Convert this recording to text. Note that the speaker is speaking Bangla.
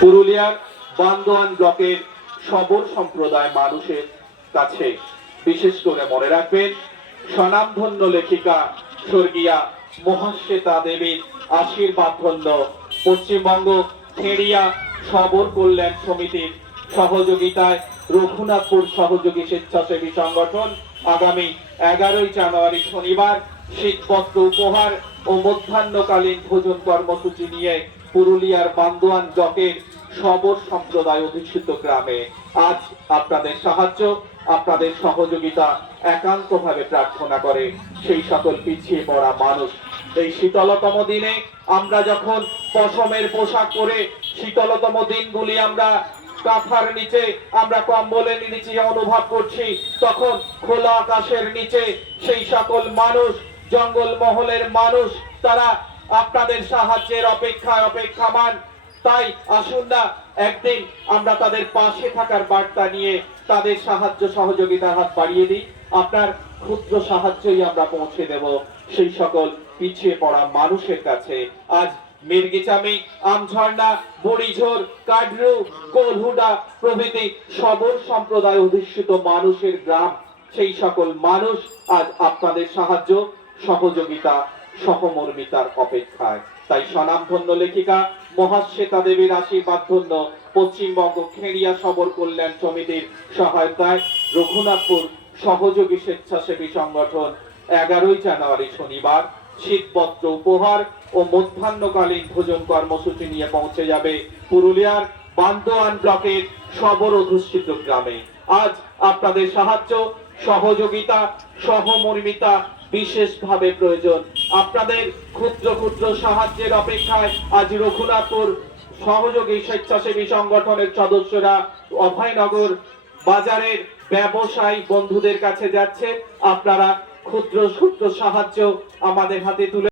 পুরুলিয়ার বান্দোয়ান ব্লকের সবর সম্প্রদায় মানুষের কাছে বিশেষ করে মনে রাখবেন, স্বনামধন্য লেখিকা স্বর্গীয়া মহাশ্বেতা দেবীর আশীর্বাদ ধন্য পশ্চিমবঙ্গ খেড়িয়া সবর কল্যাণ সমিতির সহযোগিতায় রঘুনাথপুর সহযোগী স্বেচ্ছাসেবী সংগঠন আগামী এগারোই জানুয়ারি শনিবার শীতপত্র উপহার ও মধ্যাহ্নকালীন ভোজন কর্মসূচি নিয়ে পুরুলিয়ার বান্দোয়ান ব্লকের সবর সম্প্রদায় অধিষ্ঠিত গ্রামে আজ আপনাদের সাহায্য, আপনাদের সহযোগিতা একান্তভাবে প্রার্থনা করে সেই সকল পিছিয়ে পড়া মানুষ। এই শীতলতম দিনে আমরা যখন পশমের পোশাক পরে শীতলতম দিনগুলি আমরা কাঁথার নিচে, আমরা কম্বলের নিচে অনুভব করছি, তখন খোলা আকাশের নিচে সেই সকল মানুষ জঙ্গল মহলের মানুষ, তারা আপনাদের সাহায্যের অপেক্ষায় অপেক্ষামান। তাই আসুন না, একদিন আমরা তাদের পাশে থাকার বার্তা নিয়ে তাদের সাহায্য সহযোগিতার হাত বাড়িয়ে দিই। আপনার ক্ষুদ্র সাহায্যই আমরা পৌঁছে দেব সেই সকল পিছিয়ে পড়া মানুষের কাছে। আজ মির্গিচামি আমঝর্ণা বড়িঝোর, কাডরু, কোলহুডা প্রভৃতি সবর সম্প্রদায় অধিষ্ঠিত মানুষের গ্রাম, সেই সকল মানুষ আজ আপনাদের সাহায্য, সহযোগিতা সহমর্মিতার অপেক্ষায়। তাই স্বনামধন্য লেখিকা মহাশ্বেতা দেবীর আশীর্বাদ ধন্য পশ্চিমবঙ্গ খেড়িয়া সবর কল্যাণ সমিতির সহায়তায় রঘুনাথপুর সহযোগী স্বেচ্ছাসেবী সংগঠন এগারোই জানুয়ারি শনিবার শীতপত্র উপহার ও মধ্যাহ্নকালীন ভোজন কর্মসূচি নিয়ে পৌঁছে যাবে পুরুলিয়ার বান্দোয়ান ব্লকের সবর অধিষ্ঠিত গ্রামে। আজ আপনাদের সাহায্য সহযোগিতা, সহমর্মিতা বিশেষভাবে প্রয়োজন। আপনাদের ক্ষুদ্র ক্ষুদ্র সাহায্যের অপেক্ষায় আজ রঘুনাথপুর সহযোগী স্বেচ্ছাসেবী সংগঠনের সদস্যরা অভয়নগর বাজারের ব্যবসায়ী বন্ধুদের কাছে যাচ্ছে। আপনারা ক্ষুদ্র ক্ষুদ্র সাহায্য আমাদের হাতে তুলে